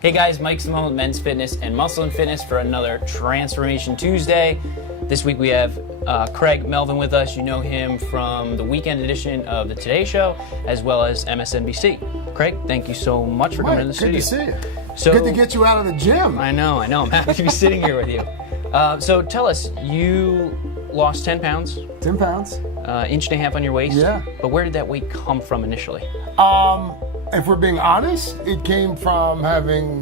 Hey guys, Mike Simone with Men's Fitness and Muscle and Fitness for another Transformation Tuesday. This week we have Craig Melvin with us. You know him from the weekend edition of the Today Show as well as MSNBC. Craig, thank you so much for coming to the studio. Good to see you. Good to get you out of the gym. I know. I'm happy to be sitting here with you. So tell us, you lost 10 pounds. 10 pounds. Inch and a half on your waist. Yeah. But where did that weight come from initially? If we're being honest, it came from having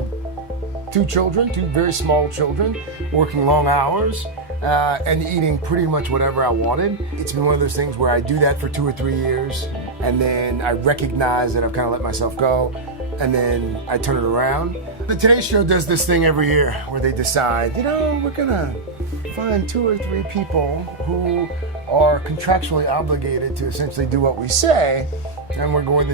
two very small children, working long hours, and eating pretty much whatever I wanted. It's been one of those things where I do that for 2 or 3 years, and then I recognize that I've kind of let myself go, and then I turn it around. The Today Show does this thing every year where they decide, we're gonna find 2 or 3 people who are contractually obligated to essentially do what we say, and we're going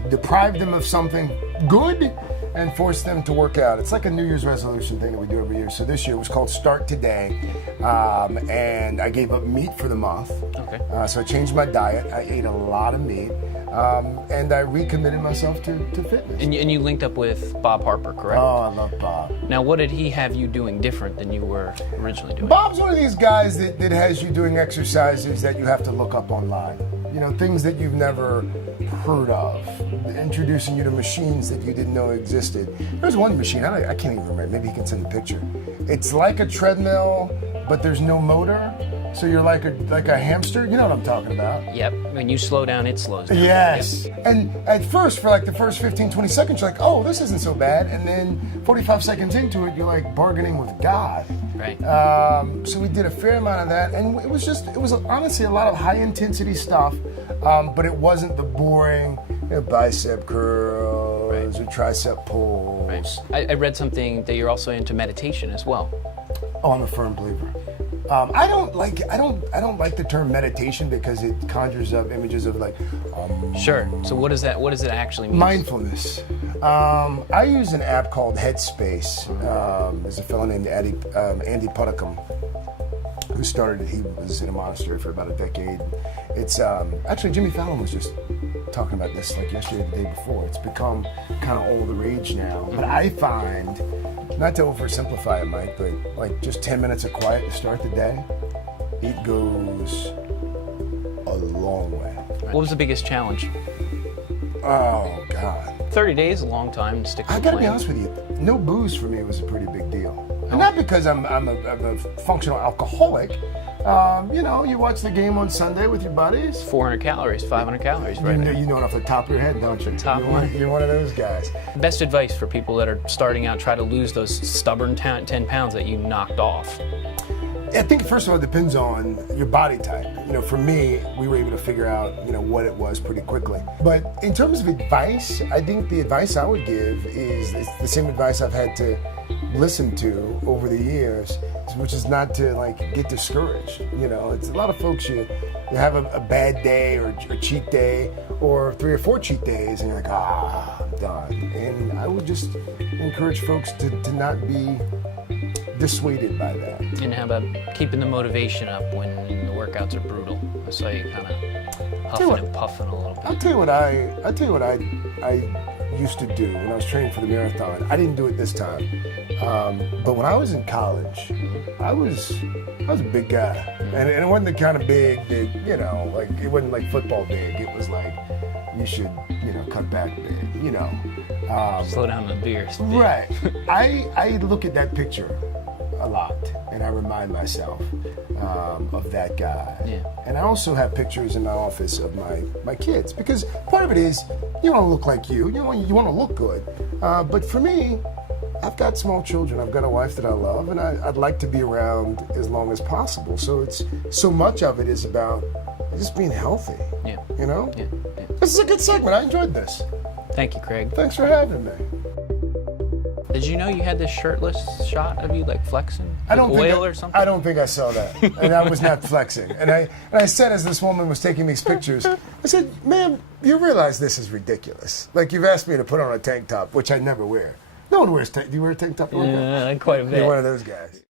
to deprive them of something good and force them to work out. It's like a New Year's resolution thing that we do every year. So this year it was called Start Today, and I gave up meat for the month. Okay. So I changed my diet. I ate a lot of meat, and I recommitted myself to fitness. And you linked up with Bob Harper, correct? Oh, I love Bob. Now, what did he have you doing different than you were originally doing? Bob's one of these guys that has you doing exercises that you have to look up online. Things that you've never heard of. Introducing you to machines that you didn't know existed. There's one machine, I can't even remember, maybe he can send a picture. It's like a treadmill, but there's no motor. So you're like a hamster, you know what I'm talking about. Yep, when you slow down, it slows down. Yes, Yep. And at first, for like the first 15, 20 seconds, you're like, oh, this isn't so bad. And then 45 seconds into it, you're like bargaining with God. Right. So we did a fair amount of that, and it was honestly a lot of high intensity stuff, but it wasn't the boring bicep curls or tricep pulls. Right. I read something that you're also into meditation as well. Oh, I'm a firm believer. I don't like the term meditation because it conjures up images of like. Sure. So what does it actually mean? Mindfulness. I use an app called Headspace. There's a fellow named Andy Puddicombe who started it. He was in a monastery for about a decade. It's actually Jimmy Fallon was just talking about this like yesterday or the day before. It's become kind of all the rage now. But I find, not to oversimplify it, Mike, but like just 10 minutes of quiet to start the day, it goes a long way. What was the biggest challenge? Oh, God. 30 days, a long time to stick to I gotta be honest with you, no booze for me was a pretty big deal. And not because I'm a functional alcoholic. You watch the game on Sunday with your buddies. 400 calories, 500 calories, right? You know it off the top of your head, don't you? Top one. You're one of those guys. Best advice for people that are starting out, try to lose those stubborn 10 pounds that you knocked off. I think first of all, it depends on your body type. For me, we were able to figure out, what it was pretty quickly. But in terms of advice, I think the advice I would give is the same advice I've had to listen to over the years, which is not to get discouraged. It's a lot of folks, you have a bad day or a cheat day or 3 or 4 cheat days and you're like, I'm done. And I would just encourage folks to not be dissuaded by that. And how about keeping the motivation up when the workouts are brutal? I saw you kind of huffing and puffing a little bit. I'll tell you what I used to do when I was training for the marathon. I didn't do it this time, but when I was in college, I was a big guy, and it wasn't the kind of big that it wasn't like football big. It was like you should cut back big, Slow down the beers. Right. I look at that picture a lot, and I remind myself of that guy. Yeah. And I also have pictures in my office of my kids, because part of it is you want to look like you want to look good. But for me, I've got small children. I've got a wife that I love, and I'd like to be around as long as possible. So it's so much of it is about just being healthy. Yeah. Yeah. This is a good segment. I enjoyed this. Thank you, Craig. Thanks for having me. Did you know you had this shirtless shot of you flexing? Or something? I don't think I saw that, and I was not flexing. And I said, as this woman was taking these pictures, I said, "Ma'am, you realize this is ridiculous. You've asked me to put on a tank top, which I never wear. No one wears tank. Do you wear a tank top? Yeah, quite a bit. You're one of those guys."